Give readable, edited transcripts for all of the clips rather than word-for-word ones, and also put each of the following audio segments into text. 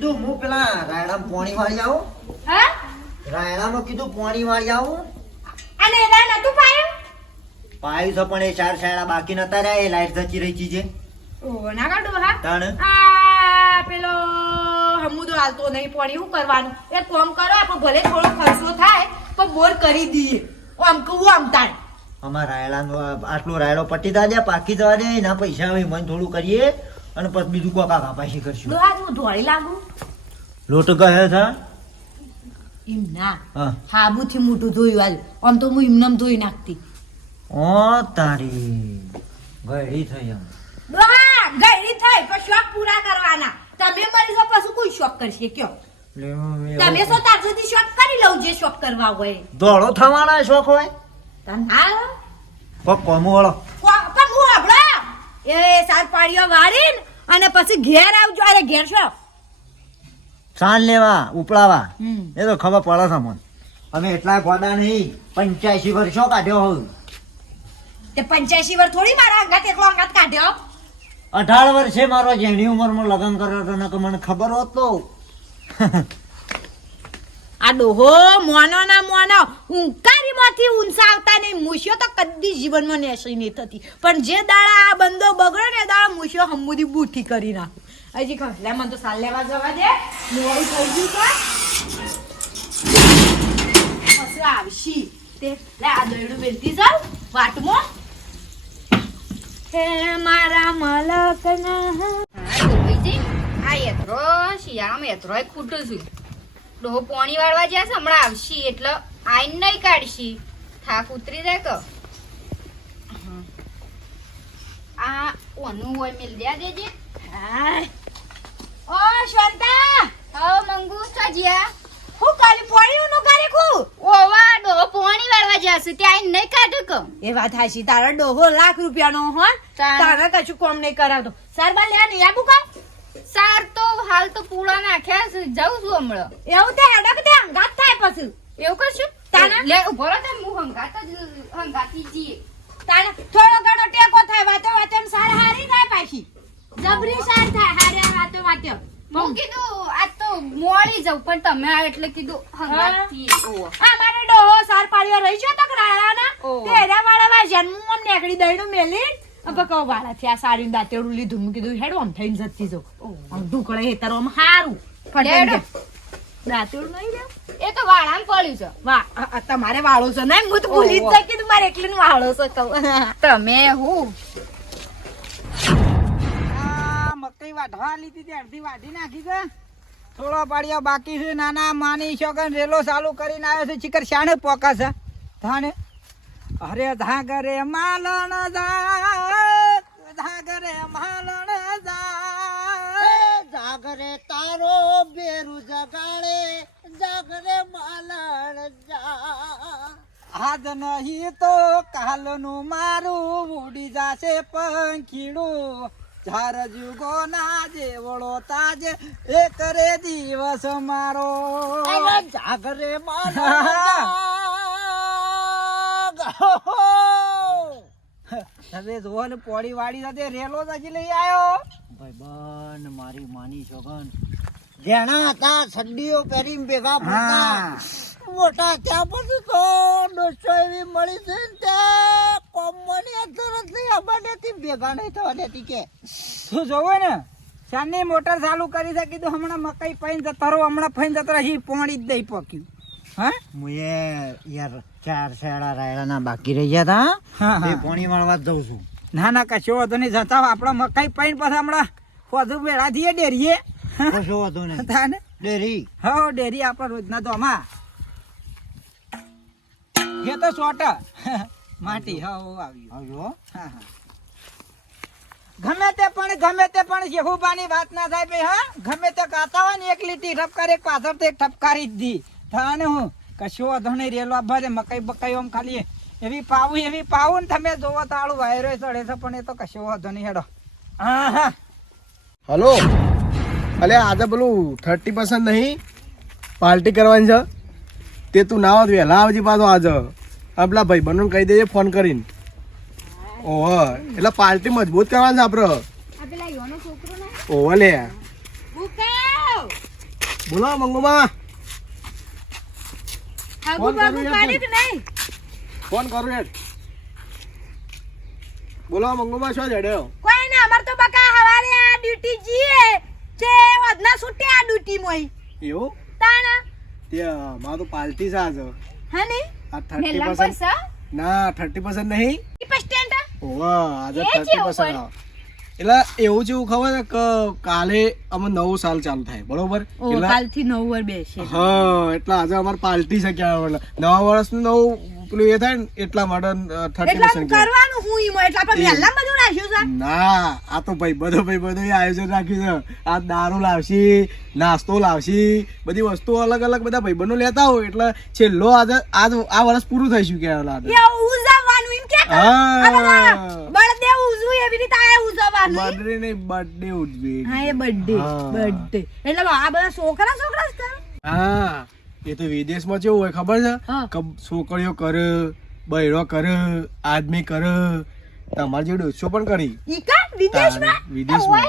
કીધું હું પેલા રાયડામાં પાણી વાળી આવું. હા રાયડામાં કીધું પાણી વાળી આવું. અને એના નતું પાયું પાયું છે પણ એ 4 શાળા બાકી નતા રહ્યા. એ લાઈટ જતી રહી છે. ઓ ના કાઢો હા તાણ આ પેલો હમુદો હાલતો નહીં પડી શું કરવાનું એક કામ કરો આપણે ભલે થોડો ખર્ચો થાય પણ બોર કરી દઈએ આમ કહું આમ તાણ અમાર રાયડાનો આટલો રાયડો પટી દે પાકી જવા દે એના પૈસા હવે મન થોડું કરીએ અને પછી બીજું કોક કાકા પાછી કરશું. આજ હું ધોળી લાગુ લોટ ગયો છે એમ ના હા હાબુથી મોટું ધોયું આજ આમ તો હું એમનેમ ધોઈ નાખતી ઓ તારી ગયડી થઈ એમ. હા ગયડી થઈ પણ શોખ પૂરા કરવાના તમે મરી જાવ પછી કોઈ શોખ કરશે કયો તમે શું તાર સુધી શોખ કરી લઉં જે શોખ કરવા હોય દોડો થવાના શોખ હોય તને હા કોક કોમો વાળો પણ હું આપડે એ સાર પાડીઓ વાળીને અને પછી ઘેર આવજો અરે ઘેર છો સાન લેવા ઉપડાવા હમ એ તો ખબર પડે છે મને. અમે એટલા ગોડા નહીં 85 વર્ષો કાઢ્યો હોઉં. તે 85 વર્ષ થોડી મારા અંગાત એકલો અંગાત કાઢ્યો 18 વર્ષે મારો જેની ઉંમરમાં લગ્ન કર્યો હતો ને કે મને ખબર હોત તો. આ ડોહો મોનો ના મોનો ઊંકારીમાંથી ઊંચા આવતા નહીં મૂછ્યો તો કદી જીવનમાં નેસી નહીં થતી પણ જે દાડા આ બંદો બગડે ને દાડા મૂછ્યો હમુદી બૂઠી કરી નાખું હજી ખબર લે મને તો સાલ લેવા જવા દે મોડું થઈ ગયું તો પછી આવશી તે લે આ દોયડું બેલતી જાવ વાટમાં હે મારા મલકના આ યત્રો શિયાળામાં યત્રોય ખૂટું છું ડોહો પોણી વાળવા જ્યાં છે હમણાં આવશી એટલે આઈને નહીં કાઢશી થાક ઉતરી જાય તો આ ઓનું હોય મિલ દે દેજે ઓ શાંતા હવે મંગુ સજિયા હું કાલી પોણી નું કરે કુ ઓવા ડોહો પોણી વાળવા જ્યાં છે ત્યાં આઈને નહીં કાઢો ક એ વાત હાશી તારા ડોહો ₹1,00,000 નો હો તારા કશું કોમ નહીં કરાવતો સારબા લે ને આબુ કા સાર તો હાલ તો પૂળા નાખ્યા છે જાઉં છું હમણાં એવું તે હેડક તે હંગાત થાય પછી એવું કરશું તાના? લે ઉભો રહો તે હું હંગાતી જઈએ તારે થોડો ઘણો ટેકો થાય વાતો વાતો એમ સાર હારી થાય પાછી જબરી સાર થાય હાર્યા વાતો વાતો હું કીધું આજ તો મોડી જાઉં પણ તમે આ એટલે કીધું હંગાતી ઓવો આ મારે ડોહો સાર પાડ્યો રહી છે તો રાળાના ઓહો. તે હેરા વાળા વાજન હું આમ નેકડી દઈનું મેલી હવે કહો વાળા થી આ સારી દાંતેડું લીધું હું કીધું હેડો આમ થઈને જતી જો આમ ઢુકળે હેતરો આમ હારું લેડો. દાંતેડું નહીં લે એ તો વાળામાં પડ્યું છે વાહ આ તમારે વાળો છે ને હું તો ભૂલી જ ઓહો. ગઈ કીધું મારે એકલીને વાળો છે કહું તમે હું આ મકઈ વાઢવા લીધી હતી અડધી વાઢી નાખી છે થોડો પાડ્યા બાકી છે નાના માની શોકન રેલો ચાલુ કરીને આવ્યો છે ચીકર શાણે પોકા છે ધાને અરે ધાગરે માલણ ધાગરે માલણ જાગરે તારો બેરુ જગાડે જાગરે માલણ જા. આજ નહીં તો કાલનું મારું ઉડી જાશે પંખીડું ચાર જુગો ના જેવડો તાજે એક રે દિવસ મારો જાગરે હવે જોવો ને પોળી વાળી સાથે રેલો જ હજી લઈ આવ્યો ભાઈબંધ મારી માની છોકન જેણા હતા સડીઓ પહેરીને ભેગા ફરતા હા. મોટા ત્યાં પછી તો દોસ્તો એવી મળી છે ને ત્યાં કોમની અસર જ નહીં અમારેથી ભેગા નહીં થવા દેતી કે શું જોવો ને શાની મોટર ચાલુ કરી છે કીધું હમણાં મકઈ પૈન જતા રહો હમણાં ફઈને જતા રહી પોણી જ દઈ પક્યું હા હું યાર 4 શેડા રાયડાના બાકી રહી ગયા હા, હતા હા. એ પોણી વાળવા જ જઉં છું. ના ના કશો વાંધો નહીં જતા આપણે મકઈ પૈન પછી હમણાં વધુ વેળા થઈએ ડેરીએ કશો વાંધો નહીં. તાને ડેરી હો ડેરી આપણે રોજના તો આમાં એ તો સોટ માટી હો આવ્યું આવજો. હા હા ગમે તે પણ શેખુબાની વાત ના થાય ભાઈ હા ગમે તે ગાતા હોય ને એક લીટી ઠપકાર એક પાછળ તો એક ઠપકારી જ દી થાને હું કશો વાંધો નહીં રેલો ભરે મકઈ બકઈ આમ ખાલી એવી પાવું ને તમે જોવો તો આળું વાયરો ચડે છે પણ એ તો કશો વાંધો નહીં હેડો હા હા હલો અલે આજે પેલું 30% નહીં પાર્ટી કરવાની છે તે તું ના આવત વહેલા આવજી પાછો આજે આ પેલા ભાઈ બહેનોને કહી દેજે ફોન કરીને ઓહ એટલે પાર્ટી મજબૂત કરવાની છે આપણે ઓહ લે બોલો મંગુમાં આગુ ફોન બાગુ કરું કાઢી કે નહીં ફોન કરું યાર બોલો મંગુમાં શું જડ્યો કોઈ ના અમાર તો બકા હવારે આ ડ્યુટી જીએ તે વધના છૂટે આ ડ્યુટી મોય એવું તાણા ત્યાં મારું તો પાર્ટી છે આજે હા ને આ મેલા 30% પૈસા ના 30% નહીં 30% ઓવા આજે એ કેવું 30% પણ? એટલે એવું છે એવું ખબર છે કે કાલે અમે નવું સાલ ચાલુ થાય બરોબર ઓ એટલે કાલથી 9 વાર બેસે હા એટલે આજે અમારે પાર્ટી છે ક્યાં નવા વર્ષનું નવું પેલું એ થાય ને એટલા માટે 30% એટલે આમ કહેવાય. કરવાનું હું ઈમો એટલે આપણે વહેલા બધું રાખ્યું છે ના આ તો ભાઈ બધું આયોજન રાખ્યું છે આ દારૂ લાવશી નાસ્તો લાવશી બધી વસ્તુઓ અલગ અલગ બધા ભાઈબંધો લેતા હોય એટલે છેલ્લો આજે આ વર્ષ પૂરું થઈ ચૂક્યા એવું ઉજવવાનું એમ કે બર્થડે ઉજવું એવી રીતે આ ઉજવવાનું બર્થડે નહીં બર્થડે ઉજવી હા એ બર્થડે હા. બર્થડે એટલે આ બધા છોકરા જ કરે હા એ તો વિદેશમાં કેવું હોય ખબર છે હા. કે છોકરીઓ કરે બૈરો કરે આદમી કરે તમારે જેવું ડોસો પણ કરી ઈ કા વિદેશમાં વિદેશમાં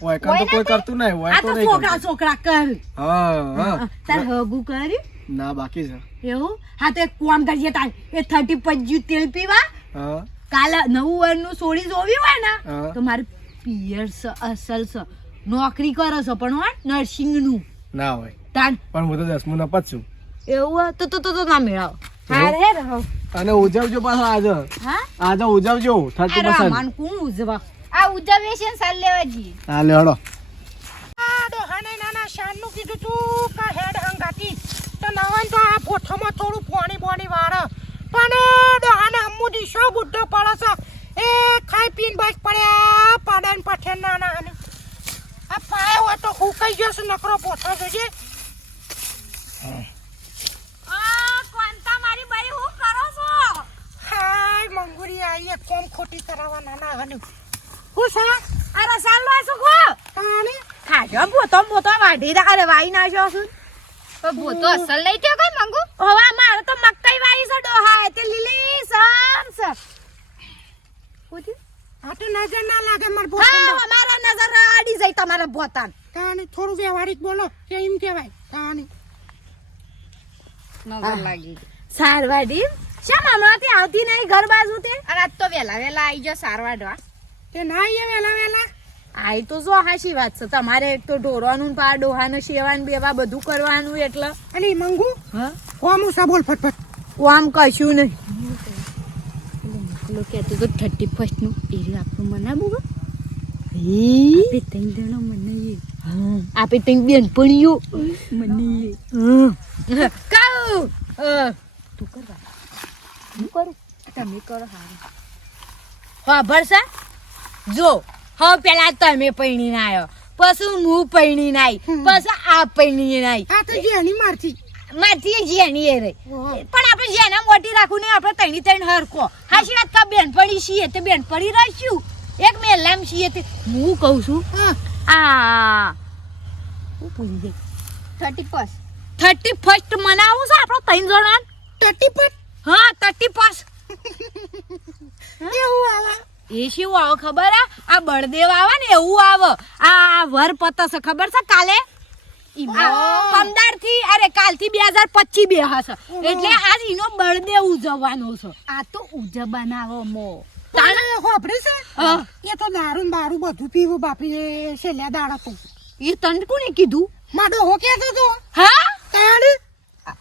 હોય કાં તો કોઈ કરતું નહીં હોય આ તો તો નહીં છોકરા કરતું. છોકરા કર હા હા તાર હગું કર્યું ના બાકી છે એવું હા તો એક કામ કરજે તાર એ 30 તેલ પીવા હા કાલે 9 વર્ષનું સોડી જોવી હોય ને હા. તો મારે પિયર અસલ છે નોકરી કરે છે પણ હોય નર્સિંગ નું ના હોય તાન પણ હું તો 10મું નપત છું એવું હોય તો ના મેળાવ હાર હે રહો અને ઉજવજો પાછો આજે હા આજે ઉજવજો અરે 30% માન કોણ ઉજવા આ ઉજવીએ છે ને સાલ લેવા જઈએ હા લે હળો ડોહાને નાના શાનનું કીધું તું કે હેડ હંગાતી તો નવાન તો આ પોઠામાં થોડું પોણી વાળે પણ ડોહાને હમુદી શો બુઢો પડે છે એ ખાઈ પીને બસ પડ્યા પાડાને પઠે નાના અને આ પાય હોય તો હુકાઈ જશે નકરો પોઠો જોજે કોણતા મારી બાઈ હું કરો છો હાય મંગુરી આઈએ કોમ ખોટી કરાવવા નાના અને હું સા અરે સાલો આ શું કો તાને ખાજો મોતો વાઢી દા અરે વાઈ નાખ્યો છું પણ ભૂતો અસલ નહીં થયો કઈ મંગુ હવે મારે તો મકાઈ વાઈ છે ડોહા તે લીલી સમ છે ઉધી આ તો નજર ના લાગે માર હા પોઠો મારા નજર આડી જાય તમારા બોતાન તાને થોડું વ્યવહારિક બોલો કે એમ કહેવાય તાને નજર લાગી સારવાડી શેમ હમણાંથી આવતી નહીં ઘર બાજુ તે અને આજ તો વેલા આવી જાઓ સારવાડવા તે ના આઈએ વેલા આઈ તો જો હાશી વાત છે તમારે એક તો ઢોરવાનું પા ડોહાનું સેવાનું બેવા બધું કરવાનું એટલે અને મંગુ હા કોમ સા બોલ ફટફટ આમ કશું નહીં પેલો કહેતો તો 31st નું એરી આપણું મનાવું હી આપણે 3 જણા મનાવીએ આપે તઈ બેનપણીઓ મનાવીએ કાઉ તું કરવા હું કરું તમે કરો હારું હા ભરસા જો હા પેલા તમે પૈણી ના આવ્યો પછી હું પૈણી ના આવી પછી આ પૈણી ના આવી આ તો જેની મારથી મારથી જેની એ રહી ઓહો. પણ આપણે જેના મોટી રાખું ને આપણે તૈણી તૈણ હરખો હાશી વાત કા બેનપણી છીએ તે બેનપણી રહીશું એક મેલામ છીએ તે હું કહું છું હા આ હું ભૂલી ગઈ 31st 31st મનાવું છે આપણો ત્રણ જણા ટટીપટ હા 31st એવું આવા એ શું આવે ખબર આ બળદેવ આવે ને એવું આવે આ વર પતસ ખબર છે કાલે પમદાર થી અરે કાલ થી 2025 બે હશે એટલે આજ ઈનો બળદેવ ઉજવવાનો છે આ તો ઉજબ બનાવો મો તાણે હોભરે છે હા. એ તો દારૂ ને બારૂ બધું પીવું બાપી એ છેલ્લા દાડા તો એ તને કોને કીધું માડો હો કેતો તો હા તાણે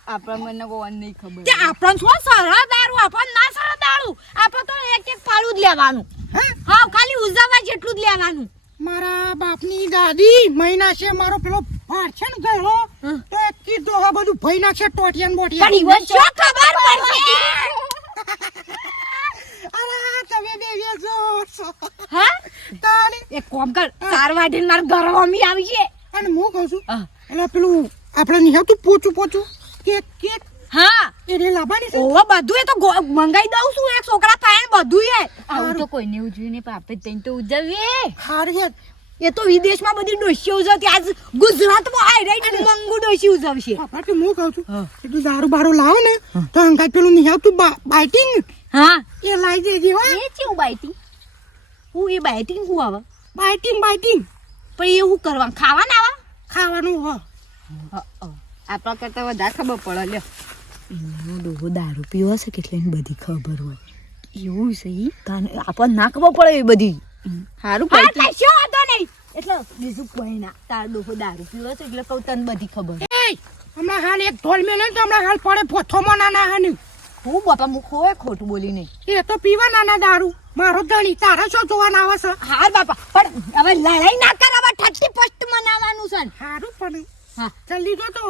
આપણા મને કોઈ નહીં ખબર તે આપણને શું સરળ દારૂ આપણને ના સરળ દારૂ આપણે તો એક એક પાડું જ લેવાનું હા હા ખાલી ઉજવવા જેટલું જ લેવાનું મારા બાપની દાદી મહિના છે મારો પેલો ભાર છે ને ગયો હમ. તો એક કીધો હા બધું ભઈ નાખશે ટોટિયાન પણ બોટિયાન ઈવન શું ખબર પડશે અરે તમે બે વેજો હા તાણે એક કોમ કર ચાર વાઢીને મારા ઘર મમ્મી આવી છે અને હું કહું છું હા. એટલે પેલું આપણે નિહાતું પોચું કેક કેક હા એને લાવવાની છે ઓવા બધું એ તો મંગાઈ દઉં છું એક છોકરા થાય બધું એ આવું તો કોઈને ઉજવી નહીં પણ આપણે તઈને તો ઉજવીએ હારી હેત એ તો વિદેશમાં બધી ડોશી ઉજવતી આજ ગુજરાતમાં આઈ રહી ને મંગુ ડોશી ઉજવશે પાપા કે હું કહું છું હા. એટલું દારૂ બારૂ લાવો ને તો અંગાઈ પેલું નિહાતું બાઇટિંગ હા એ લાવી દેજે હો એ કેવું બાઈટિંગ હું એ બાઈટિંગ હું આવે બાઇટિંગ પણ એ હું કરવા ખાવાના આવે ખાવાનું હો આપણા કરતા વધારે ખબર પડે લ્યો. એનો ડોહો દારૂ પીવો છે કેટલે એને બધી ખબર હોય એવું છે ઈ આપણને ના ખબર પડે એ બધી સારું હા કશો વાંધો નહીં એટલે બીજું કોઈ ના તાર ડોહો દારૂ પીવો છે એટલે કહું તને બધી ખબર હમણાં હાલ એક ઢોલ મેલે તો હમણાં હાલ પડે પોથોમાં નાના હાની હું બાપા હું ખોય ખોટું બોલી નહીં એ તો પીવા નાના દારૂ મારો ધણી તારા શું જોવાના આવે છે હા બાપા પણ હવે લડાઈ ના કર હવે 31 મનાવવાનું છે ને. સારું પણ હા જલ્દી જો તો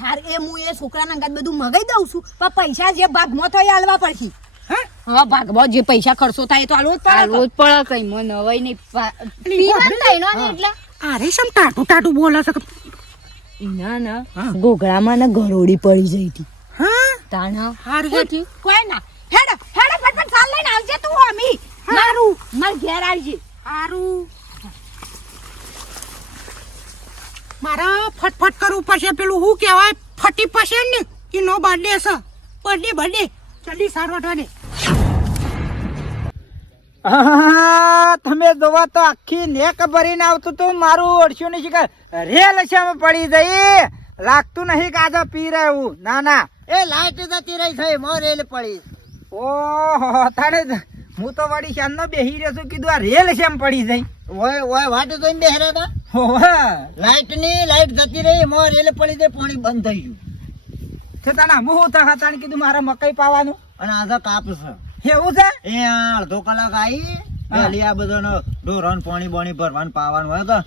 હાર એ હું એ છોકરાના ગાત બધું મગાઈ દઉં છું પણ પૈસા જે ભાગમાં તો એ હાલવા પડશે હા ભાગમાં જે પૈસા ખર્ચો થાય તો હાલવો જ પડે રોજ પડે કઈ મને નવાઈ નહીં પીવાનું થાય ને એટલે અરે સમ ટાટું ટાટું બોલે છે ના ના ગોગળામાં ને ઘરોડી પડી જઈ હતી હા તાણા હારું છે કોઈ ના હેડ હેડ ફટફટ ચાલ લઈને આવજે તું અમી મારું માર ઘેર આવજે સારું મારા ફટફટ કરવું પડશે પેલું શું કહેવાય ફટી પડશે ને કે નો બર્થડે છે બર્થડે જલ્દી સારવાટવાને તમે જોવા તો આખી નેક ભરીને આવતું તું મારું ઓળખ્યું નહીં શીખર રેલ છે પડી જઈ લાગતું નહીં કે આજે પી રહ્યું ના ના એ લાઈટ જતી રહી છે મોરેલ પડી ઓહો તારે હું તો વળી શાનનો બેહી રહ્યો છું કીધું આ રેલ છે પડી જઈ ઓય ઓય વાટે જોઈને બેહરા હતા ઓહો લાઈટ જતી રહી મોરેલ પડી દે પાણી બંધ થઈ ગયું છતાં હું હતા કીધું મારે મકઈ પાવાનું અને આજે કાપ છે એવું છે એ અડધો કલાક આવી વહેલી આ બધાનો ઢોરણ પાણી બોણી ભરવાનું પાવાનું હોય તો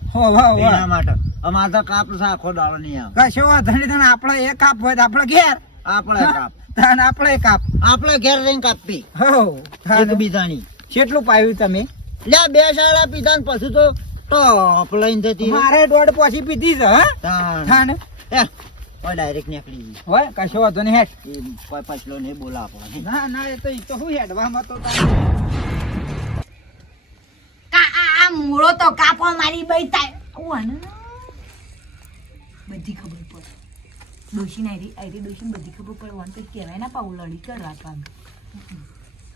એના માટે અમારે તો કાપ છે આખો દાડો નહીં આવે કશો વાંધો નહીં તને આપણે એક કાપ હોય તો આપણે ઘેર આપણે કાપ તને આપણે કાપ આપણે ઘેર રહીને કાપી હો એકબીજાની કેટલું પાયું તમે લ્યા બે શાળા પીધા ને પછી તો ટોપ લઈને જતી રહી. મારે દોઢ પોછી પીધી છે હા તાણ. થાને ડાયરેક્ટ નીકળી ગઈ હોય કશો વાંધો નહીં હેઠ એ કોઈ પછલો નહીં બોલા આપણને ના ના એ તો હું હેડવામાં તો આ મૂળો તો કાપો મારી બઈ થાય બધી ખબર પડે ડોશી આઈરી ડોશી બધી ખબર પડવાનું કઈ કહેવાય ના પાઉ લડી કરવા પામે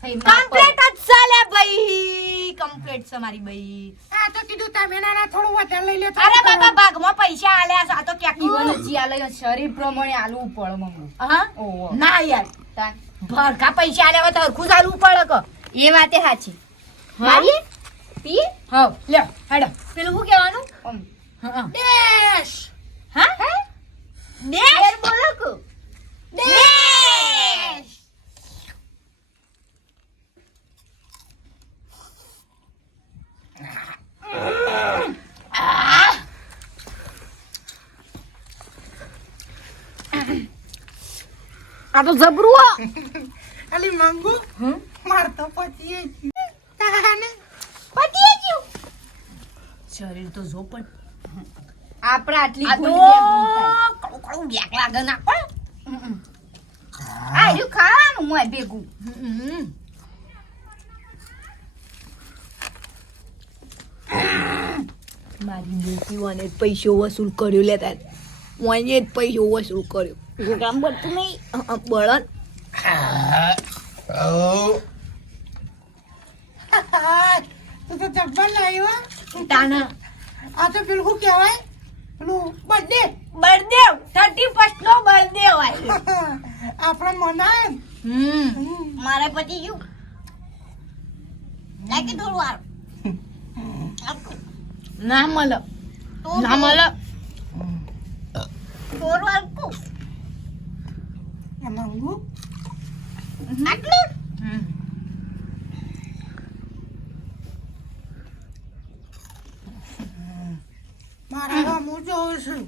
કમ્પ્લીટ જ ચાલે ભાઈ કમ્પ્લીટ છે મારી બઈ આ તો કીધું તમે નાના થોડું વધારે લઈ લે અરે બાપા ભાગમાં પૈસા આલ્યા છે આ તો ક્યાંક જીવન આલે શરીર પ્રમાણે આલવું પડે મમ્મી હા ના યાર ભરકા પૈસા આલ્યા હોય તો હરખું ચાલવું પડે કે એ વાતે સાચી મારી પી હા લે હેડો પેલું શું કહેવાનું હા દેશ હા દેશ બોલો કો દેશ આ તો જબરું અલી મંગુ માર તો પતિએ તાને પતી ગયું શરીર તો જો પણ આપણે આટલી આ તો કડું કડું બેક લાગે ના પણ આ રહ્યું ખાવાનું મોય ભેગું મારી બેટીઓને પૈસો વસૂલ કર્યો લેતા મને જ પૈસો વસૂલ કર્યો કામ પડતું નહીં બળન તું તો જબ્બર લાવ્યો તાના આ તો પેલું શું કહેવાય પેલું બર્થડે બળદેવ 31 નો બળદેવ આવ્યો આપણો મનાય મારે પતી ગયું લાગી થોડું વાર ના મળે ના મળે થોડું વાર મંગુ આટલું મારા હું જોઉં છું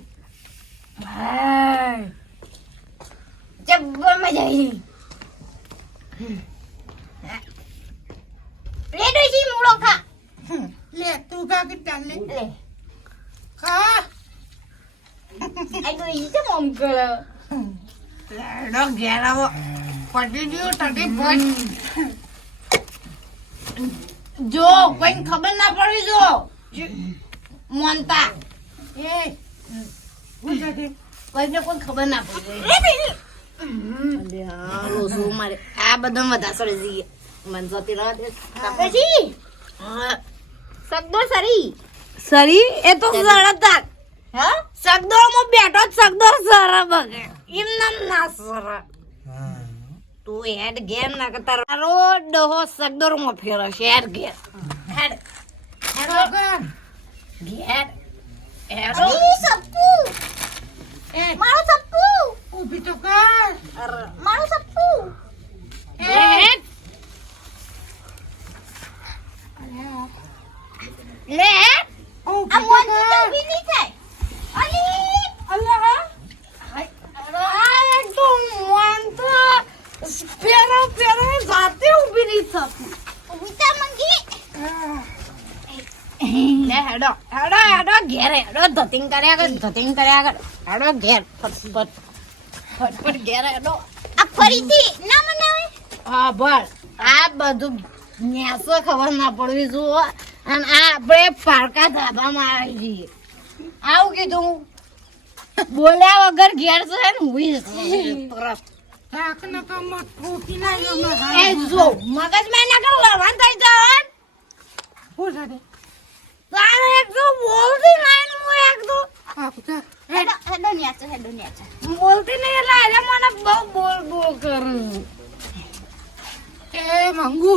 જબ્બર મજા આવી લે ડોશી મૂળો ખા લે તું કા કે ચાલે લે ખા આ ડોશી તો મમ કરે લેડો ઘેર આવો પડી ગયું તટી પોઈન્ટ જો કોઈ ખબર ના પડી જો મોનતા એ ગુજરાતી કોઈને કોઈ ખબર ના પડી અરે હા રોસો મારે આ બધા બધા સરે જઈએ મન જતી રહે પછી સગદો સરી સરી એ તો સળતા હા સગદોળમાં બેઠો જ સગદોળ સર બગે એમ ના સર તું હેડ ઘેર ના કરતા તારો ડોહો સગદોળમાં ફેરવશે હેડ ઘેર હેડ હેડ ઘેર હેડો સપ્પુ મારો સપ્પુ ઊભી તો કર મારો સપ્પુ હેડ લે આ મોંથી તો ઊભી નહીં થાય અલી અલ્લાહ આ તો મોન તો પેરો જાતે ઊભી નહીં થતી ઊભી થા મંગી લે હેડો ઘેર હેડો ધતિંગ કર્યા હેડો ઘેર ફટફટ ઘેર હેડો આ ફરીથી ના મનાવે હા બળ આ બધું ન્યાસો ખબર ના પડવી જુઓ અને આ આપણે પારકા ધાબામાં આવી જઈએ આવું કીધું બોલ્યા વગર ઘેર છે ને હુઈ તરફ એ જો મગજમાં ના કર લડવાન થઈ જવાન હું સાથે તારે એક તો બોલતી નહીં હું એક તો હેડો ન્યાચો બોલતી નહીં એટલે આજે મને બહુ બોલ કરું એ મંગુ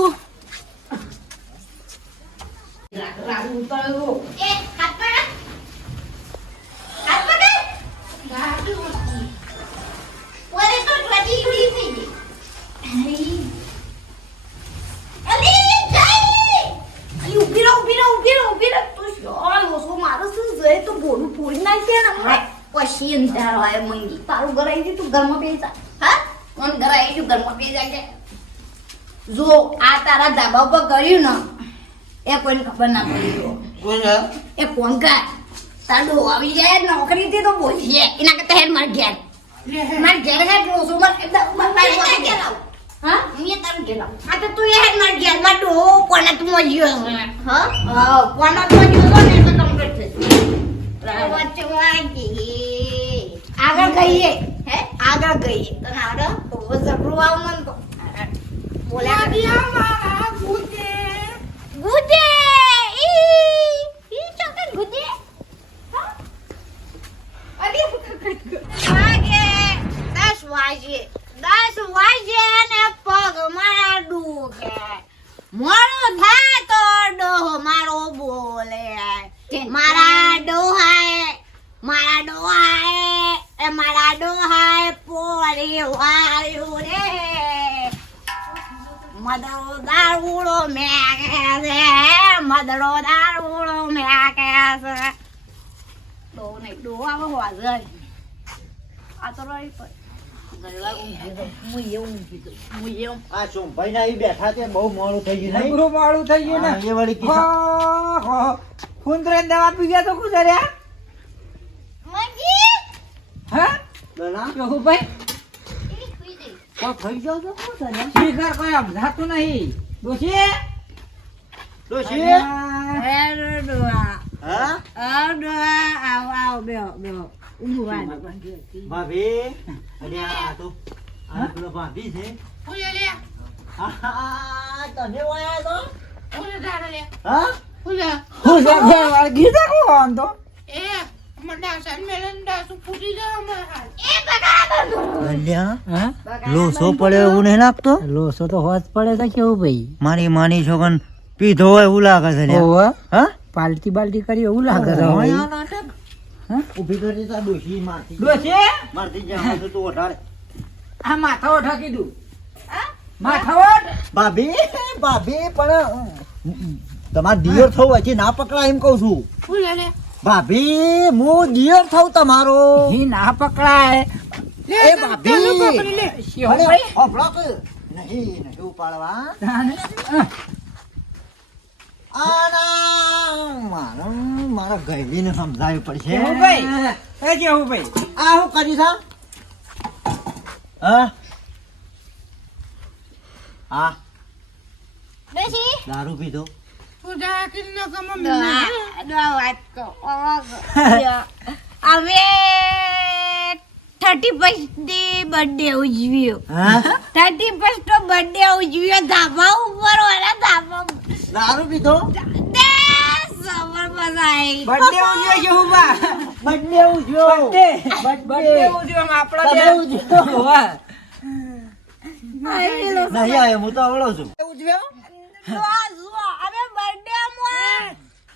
રાગુ ઉતારો એ હાથ પકડ ઓરે તો ટ્રકી ઉડી થઈ ગઈ અલી જઈ અલી ઉભી રહો તું શોલ ઓસો મારો શું જઈ તો બોલું પૂરી નાખે ને પછી અંધારો આવે મંગી તારું ઘર આવી ગયું તું ઘરમાં બેસા હા કોણ ઘર આવી ગયું ઘરમાં બેસા કે જો આ તારા ધાબા ઉપર કર્યું ને એ કોઈને ખબર ના પડી એ કોણ કા તાડો આવી જાય નોકરી થી તો બોલીએ એના કરતા હેડ માર ઘેર હેડ રોસો માર હા મેં તારું ઘેર આ તો તું હેડ માર ઘેર માં ડો કોના તું મજ્યો હા કોના તું મજ્યો ને તો કમ્પ્લીટ થઈ આગળ ગઈએ તને આવડે તો ઝઘડું આવ મન તો બોલ્યા ગુદે ઈ ચોકન ગુદે હા અલી વાગે 10 વાગે ને પગ મારા દુખે મોડું થાય તો ડોહો મારો બોલે મારા ડોહાએ પોરી વાળ્યું રે મદરો દારૂડો મેકે છે ડો નહીં ડો આવે વાજર આ તો રહી પણ આ સોમભાઈ ના બેઠા તે બહુ મોડું થઈ ગયું નહીં નકરું મોડું થઈ ગયું ને એ વળી કિસ્સા કુંદરે દવા પી ગયા તો કુંદર્યા હા દલા કેવું ભાઈ કો થઈ જાવ તો શું થાય શીખર કોઈ સમજાતું નહીં ડોશી ડોશી હા આવ બેહો ઊંઘવા ભાભી અને આ તો આ પેલો ભાભી છે તમે વાયા તો હા ગીતા કોણ તો લોસો પડે એવું નહીં લાગતો લોસો તો હોજ પડે તો કેવું ભાઈ મારી માની છોકન પીધો હોય એવું લાગે છે હા પાલટી બાલટી કરી એવું લાગે છે ઉભી કરી તા ડોશી મારતી ડોશી મારતી જાવ તો તું ઓઢાડે આ માથા ઓઠા કીધું માથા ભાભી પણ તમાર દિયર થવું હજી ના પકડાય એમ કહું છું ભાભી હું દિયર થઉં તમારો ઈ ના પકડાય એ ભાભી અરે ઓફળો કે નહીં ઉપાડવા મારા ગયેલીને સમજાવવું પડશે કેવું ભાઈ આ હું કરી છે હા દારૂ પીધો અમે 31st બર્થડે ઉજવ્યો 31st નો બર્થડે ઉજવ્યો ધાબા ઉપર ઓલા ધાબા દારૂ પીધો સવાર મજા આવી બર્થડે ઉજવ્યો કેવું બા બર્થડે ઉજવ્યો બર્થડે ઉજવવામાં આપણા તમે બે- ઉજવ્યો? હોવે. નહીં આવ્યો હું તો અવળો છું ઉજવ્યો? જુઓ, જુઓ, અમે birthday-માં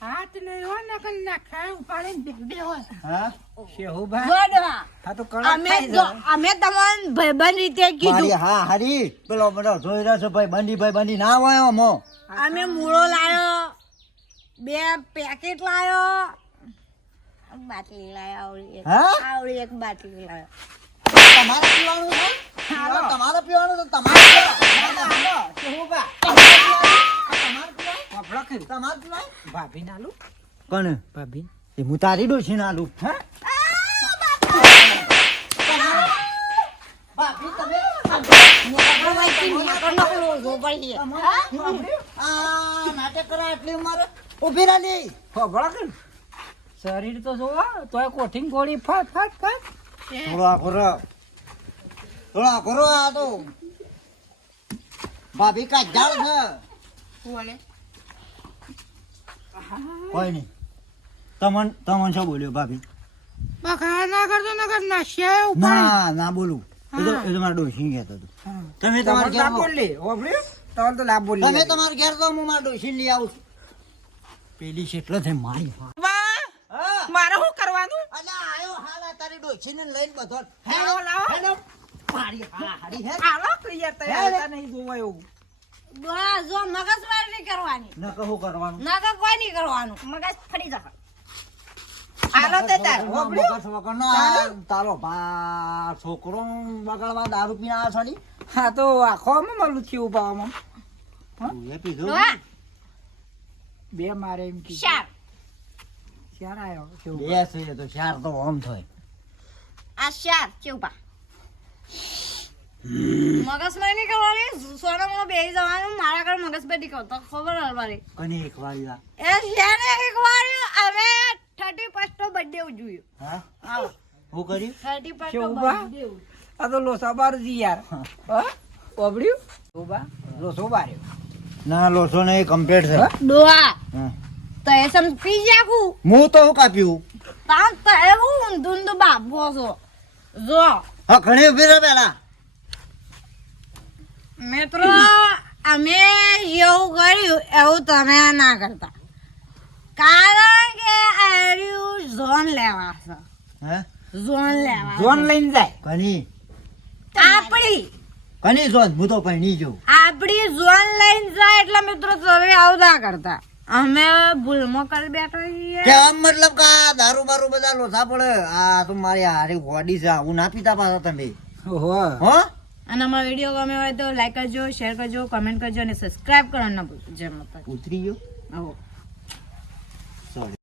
હાથ નહીં હોય ને કે ના ખાય ઉપાડીને birthday હોય. હા શેહુભા, ગોડવા. આ તો કણક અમે ખાઈ જો જાય. અમે તમને ભાઈબંધ રીતે કીધું મારી હા હારી પેલો બધો જોઈ રહ્યો છે ભાઈ બંડી ના હોય અમો અમે મૂળો લાયો 2 પેકેટ લાયો બાટલી લાયો હા? આવડી એક બાટલી લાયો તમારે પીવાનું છે તમારે પીવાનું છે તમારે પીવાનું. શેહુભા, વાપરા ખરી. તમારે પીવાનું? ભાભી ના આલું? કોણ ભાભી એ હું તારી ડોશી ના આલું હા? ભાભી તમે આ નાટક કરા એટલી ઉંમરે ઊભી રાખી ખબર કે શરીર તો જોવો તોય કોઠીન ગોળી ફટ ફટ ફટ. થોડા કરો આ તો ભાભી કા જાળ છે કોઈ નહીં તમન શું બોલ્યો ભાભી બકા ના કરતો ના કર નાશ્યા ના ના બોલું એ તો મારા ડોશી કહેતો હતો તમે તમારે ઘેર લાભ બોલી ઓબળ્યું તમારે તો લાભ બોલી તમે તમારે ઘેર તો હું મારા ડોશી લઈ આવું છું પેલી છે એટલે થઈ મારી મારે શું કરવાનું? અલા આયો હાલ આ તારી ડોશીને લઈને બધો હેલો લાવો. હેલો મારી હા હારી હે આલો ક્લિયર તૈયાર નહીં જોવા એવું. જો મગજમારી નહીં કરવાની ન કહું કરવાનું નકર કોઈ નહીં કરવાનું મગજ ફરી જશે આલો તે તાર મગજ વગરનો આ તારો ભા છોકરો બગાડવા દારૂ પીને આ છોડી હા તો આખો મલું થયું પાવામાં તું એ પીધું ડોહા, બે મારે એમ કીધું. શાર ચાર આયો કેવું? બે છે તો ચાર તો ઓમ થાય આ શાર કેવું મગજમારી નહીં કરવાની સોનામાં બેસી જવાનું મારા ઘર મગજમારી કરતો ખબર હલવાની કની એક વાળી આ. એ શેને એક વાર અમે 31st નો બર્થડે ઉજવ્યો હા આવો હું કર્યું 31st નો કેવું બા? birthday આ તો લોસા બારજી યાર હા ઓબળ્યું ઓબા લોસો બાર્યો. ના લોસો ને કમ્પ્લીટ છે ડોહા હા. તો એ સમ પી જાકું હું તો હું કાપ્યું તાન તો એવું ઊંધું ઊંધું બાપો છો જો હા ઘણી ઉભી રહે પેલા મિત્રો અમે એવું કર્યું એવું તમે ના કરતા કારણ કે આર્યું ઝોન લેવા છે હે ઝોન લેવા જોન લઈને જાય. કની આપણી કની જોન હું તો પૈણી જઉં આપણી ઝોન લઈને જાય એટલે મિત્રો તમે આવું ના કરતા અમે ભૂલમાં કરી બેઠો છીએ કેવા મતલબ કે આ દારૂ બારૂ બધા લોસા પડે આ તો મારી હારી બોડી છે આવું ના પીતા પાછા તમે ઓહો હો અને અમારો વિડીયો ગમે હોય તો લાઈક કરજો શેર કરજો કમેન્ટ કરજો અને સબસ્ક્રાઇબ કરવાનું ના ભૂલજો જય માતા ઉતરી ગયો આવો સોરી